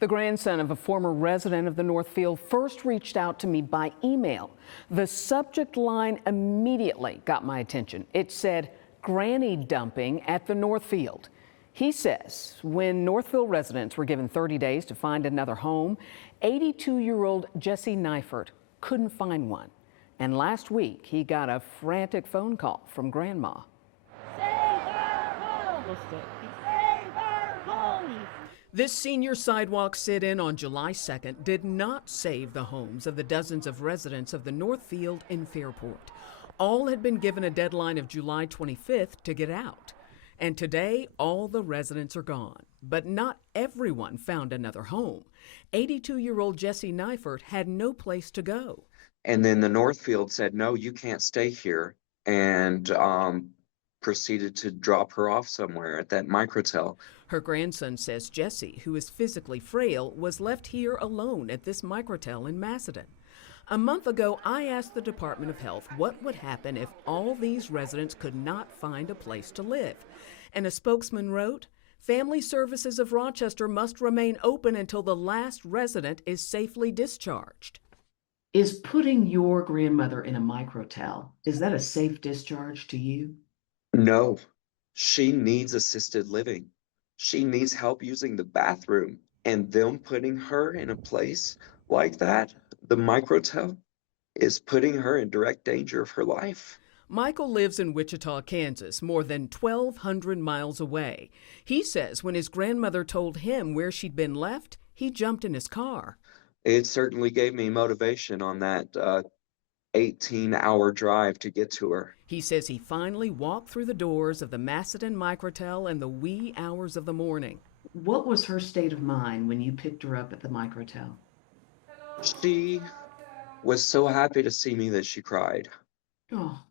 The grandson of a former resident of the Northfield first reached out to me by email. The subject line immediately got my attention. It said, "Granny dumping at the Northfield." He says when Northfield residents were given 30 days to find another home, 82-year-old Jessie Neifert couldn't find one. And last week, he got a frantic phone call from Grandma. Save our home! Save our home! This senior sidewalk sit-in on July 2nd did not save the homes of the dozens of residents of the Northfield in Fairport. All had been given a deadline of July 25th to get out. And today, all the residents are gone. But not everyone found another home. 82-year-old Jessie Neifert had no place to go. And then the Northfield said, "No, you can't stay here," and proceeded to drop her off somewhere at that microtel. Her grandson says Jessie, who is physically frail, was left here alone at this microtel in Macedon. A month ago, I asked the Department of Health what would happen if all these residents could not find a place to live. And a spokesman wrote, "Family Services of Rochester must remain open until the last resident is safely discharged." Is putting your grandmother in a microtel, is that a safe discharge to you? No, she needs assisted living. She needs help using the bathroom, and them putting her in a place like that, the microtel, is putting her in direct danger of her life. Michael lives in Wichita, Kansas, more than 1,200 miles away. He says when his grandmother told him where she'd been left, he jumped in his car. It certainly gave me motivation on that 18-hour drive to get to her. He says he finally walked through the doors of the Macedon microtel in the wee hours of the morning. What was her state of mind when you picked her up at the microtel? She was so happy to see me that she cried. Oh.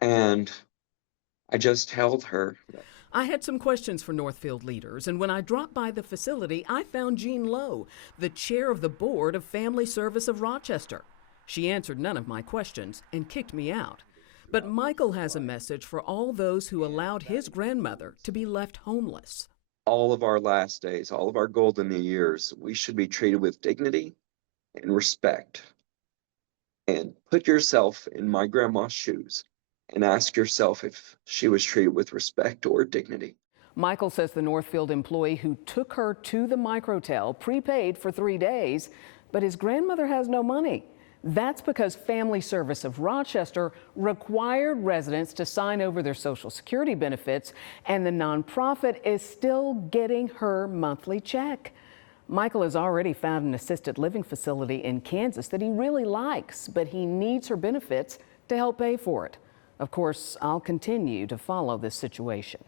And I just held her. I had some questions for Northfield leaders, and when I dropped by the facility, I found Jean Lowe, the chair of the board of Family Service of Rochester. She answered none of my questions and kicked me out. But Michael has a message for all those who allowed his grandmother to be left homeless. All of our last days, all of our golden years, we should be treated with dignity and respect. And put yourself in my grandma's shoes and ask yourself if she was treated with respect or dignity. Michael says the Northfield employee who took her to the microtel prepaid for 3 days, but his grandmother has no money. That's because Family Service of Rochester required residents to sign over their Social Security benefits, and the nonprofit is still getting her monthly check. Michael has already found an assisted living facility in Kansas that he really likes, but he needs her benefits to help pay for it. Of course, I'll continue to follow this situation.